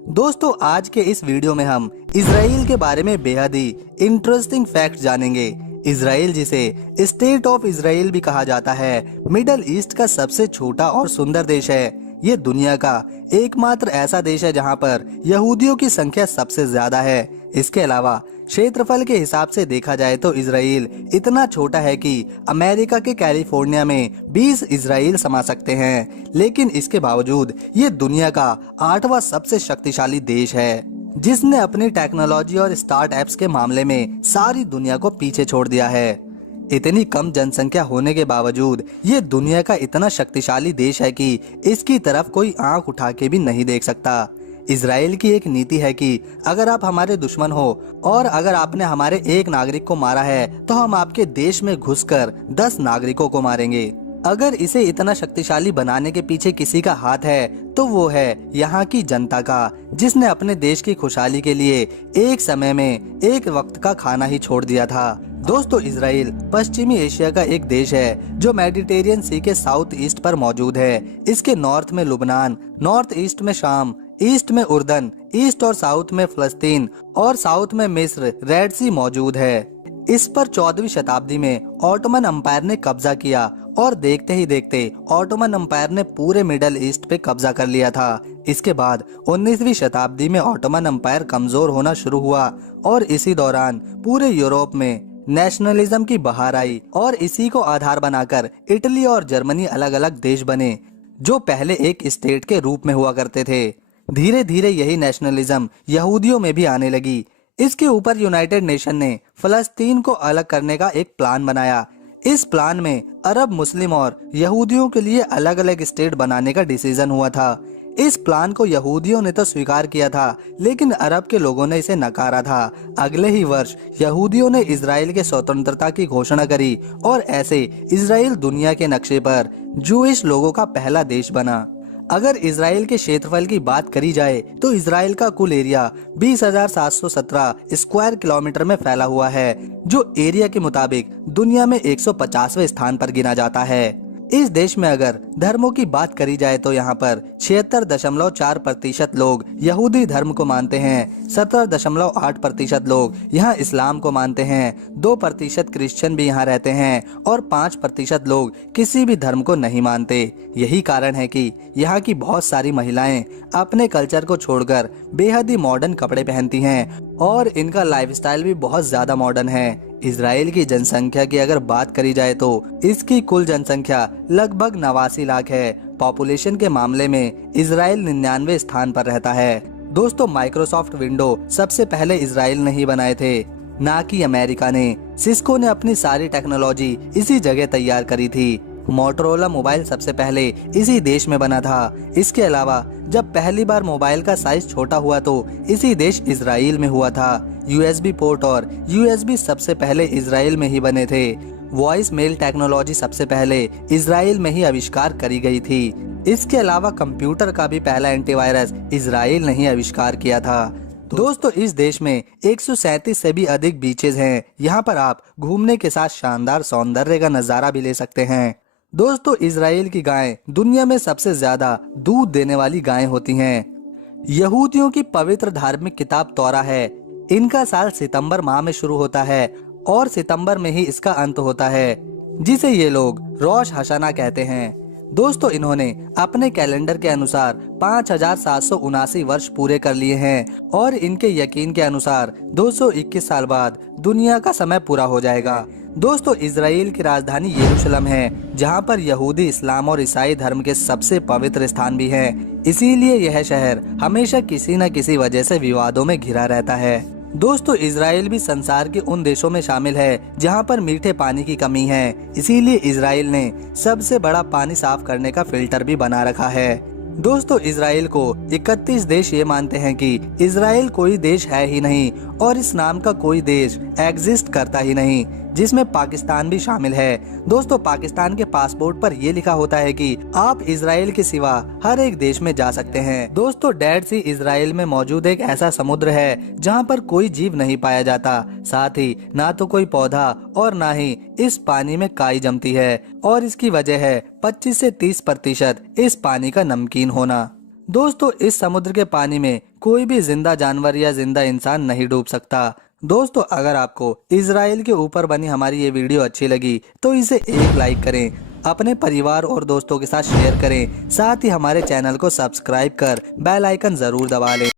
दोस्तों आज के इस वीडियो में हम इसराइल के बारे में बेहद ही इंटरेस्टिंग फैक्ट जानेंगे। इसराइल जिसे स्टेट ऑफ इसराइल भी कहा जाता है, मिडल ईस्ट का सबसे छोटा और सुंदर देश है। ये दुनिया का एकमात्र ऐसा देश है जहां पर यहूदियों की संख्या सबसे ज्यादा है। इसके अलावा क्षेत्रफल के हिसाब से देखा जाए तो इसराइल इतना छोटा है कि अमेरिका के कैलिफोर्निया में 20 इसराइल समा सकते हैं, लेकिन इसके बावजूद ये दुनिया का 8वां सबसे शक्तिशाली देश है, जिसने अपनी टेक्नोलॉजी और स्टार्टअप्स के मामले में सारी दुनिया को पीछे छोड़ दिया है। इतनी कम जनसंख्या होने के बावजूद ये दुनिया का इतना शक्तिशाली देश है कि इसकी तरफ कोई आंख उठा के भी नहीं देख सकता। इसराइल की एक नीति है कि अगर आप हमारे दुश्मन हो और अगर आपने हमारे एक नागरिक को मारा है तो हम आपके देश में घुसकर 10 नागरिकों को मारेंगे। अगर इसे इतना शक्तिशाली बनाने के पीछे किसी का हाथ है तो वो है यहाँ की जनता का, जिसने अपने देश की खुशहाली के लिए एक समय में एक वक्त का खाना ही छोड़ दिया था। दोस्तों इसराइल पश्चिमी एशिया का एक देश है जो मेडिटेरियन सी के साउथ ईस्ट पर मौजूद है। इसके नॉर्थ में लुबनान, नॉर्थ ईस्ट में शाम, ईस्ट में उर्दन, ईस्ट और साउथ में फलस्तीन और साउथ में मिस्र, रेड सी मौजूद है। इस पर 14वीं शताब्दी में ऑटोमन अंपायर ने कब्जा किया और देखते ही देखते ऑटोमन अंपायर ने पूरे मिडल ईस्ट पे कब्जा कर लिया था। इसके बाद 19वीं शताब्दी में ऑटोमन अंपायर कमजोर होना शुरू हुआ और इसी दौरान पूरे यूरोप में नेशनलिज्म की बहार आई और इसी को आधार बनाकर इटली और जर्मनी अलग अलग देश बने, जो पहले एक स्टेट के रूप में हुआ करते थे। धीरे धीरे यही नेशनलिज्म यहूदियों में भी आने लगी। इसके ऊपर यूनाइटेड नेशन ने फलस्तीन को अलग करने का एक प्लान बनाया। इस प्लान में अरब, मुस्लिम और यहूदियों के लिए अलग अलग स्टेट बनाने का डिसीजन हुआ था। इस प्लान को यहूदियों ने तो स्वीकार किया था, लेकिन अरब के लोगों ने इसे नकारा था। अगले ही वर्ष यहूदियों ने इजराइल के स्वतंत्रता की घोषणा करी और ऐसे इजराइल दुनिया के नक्शे पर जूइश लोगों का पहला देश बना। अगर इजराइल के क्षेत्रफल की बात करी जाए तो इजराइल का कुल एरिया 20,717 स्क्वायर किलोमीटर में फैला हुआ है, जो एरिया के मुताबिक दुनिया में 150वें स्थान पर गिना जाता है। इस देश में अगर धर्मों की बात करी जाए तो यहाँ पर 76.4% लोग यहूदी धर्म को मानते हैं, 17.8% लोग यहाँ इस्लाम को मानते हैं, 2% क्रिश्चियन भी यहाँ रहते हैं और 5% लोग किसी भी धर्म को नहीं मानते। यही कारण है कि यहाँ की बहुत सारी महिलाएं अपने कल्चर को छोड़कर बेहद ही मॉडर्न कपड़े पहनती हैं और इनका लाइफस्टाइल भी बहुत ज्यादा मॉडर्न है। इसराइल की जनसंख्या की अगर बात करी जाए तो इसकी कुल जनसंख्या लगभग 89 लाख है। पॉपुलेशन के मामले में इसराइल 99वें स्थान पर रहता है। दोस्तों माइक्रोसॉफ्ट विंडो सबसे पहले इसराइल ने ही बनाए थे, ना कि अमेरिका ने। सिस्को ने अपनी सारी टेक्नोलॉजी इसी जगह तैयार करी थी। मोटोरोला मोबाइल सबसे पहले इसी देश में बना था। इसके अलावा जब पहली बार मोबाइल का साइज छोटा हुआ तो इसी देश इसराइल में हुआ था। यूएसबी पोर्ट और यूएसबी सबसे पहले इसराइल में ही बने थे। वॉइस मेल टेक्नोलॉजी सबसे पहले इसराइल में ही आविष्कार करी गई थी। इसके अलावा कंप्यूटर का भी पहला एंटीवायरस इसराइल ने ही आविष्कार किया था। दोस्तों इस देश में 137 से भी अधिक बीचेस हैं। यहाँ पर आप घूमने के साथ शानदार सौंदर्य का नजारा भी ले सकते हैं। दोस्तों इसराइल की गायें दुनिया में सबसे ज्यादा दूध देने वाली गायें होती हैं। यहूदियों की पवित्र धार्मिक किताब तौरा है। इनका साल सितंबर माह में शुरू होता है और सितंबर में ही इसका अंत होता है, जिसे ये लोग रोश हशाना कहते हैं। दोस्तों इन्होंने अपने कैलेंडर के अनुसार 5,779 वर्ष पूरे कर लिए हैं और इनके यकीन के अनुसार 221 साल बाद दुनिया का समय पूरा हो जाएगा। दोस्तों इसराइल की राजधानी यरूशलेम है, जहां पर यहूदी, इस्लाम और ईसाई धर्म के सबसे पवित्र स्थान भी हैं। इसीलिए यह शहर हमेशा किसी न किसी वजह से विवादों में घिरा रहता है। दोस्तों इसराइल भी संसार के उन देशों में शामिल है जहां पर मीठे पानी की कमी है। इसीलिए इसराइल ने सबसे बड़ा पानी साफ करने का फिल्टर भी बना रखा है। दोस्तों इसराइल को 31 देश ये मानते हैं कि इसराइल कोई देश है ही नहीं और इस नाम का कोई देश एग्जिस्ट करता ही नहीं, जिसमें पाकिस्तान भी शामिल है। दोस्तों पाकिस्तान के पासपोर्ट पर यह लिखा होता है कि आप इसराइल के सिवा हर एक देश में जा सकते हैं। दोस्तों डेड सी इसराइल में मौजूद एक ऐसा समुद्र है जहां पर कोई जीव नहीं पाया जाता, साथ ही ना तो कोई पौधा और ना ही इस पानी में काई जमती है और इसकी वजह है 25 से 30% इस पानी का नमकीन होना। दोस्तों इस समुद्र के पानी में कोई भी जिंदा जानवर या जिंदा इंसान नहीं डूब सकता। दोस्तों, अगर आपको इसराइल के ऊपर बनी हमारी ये वीडियो अच्छी लगी तो इसे एक लाइक करें, अपने परिवार और दोस्तों के साथ शेयर करें, साथ ही हमारे चैनल को सब्सक्राइब कर बेल आइकन जरूर दबा लें।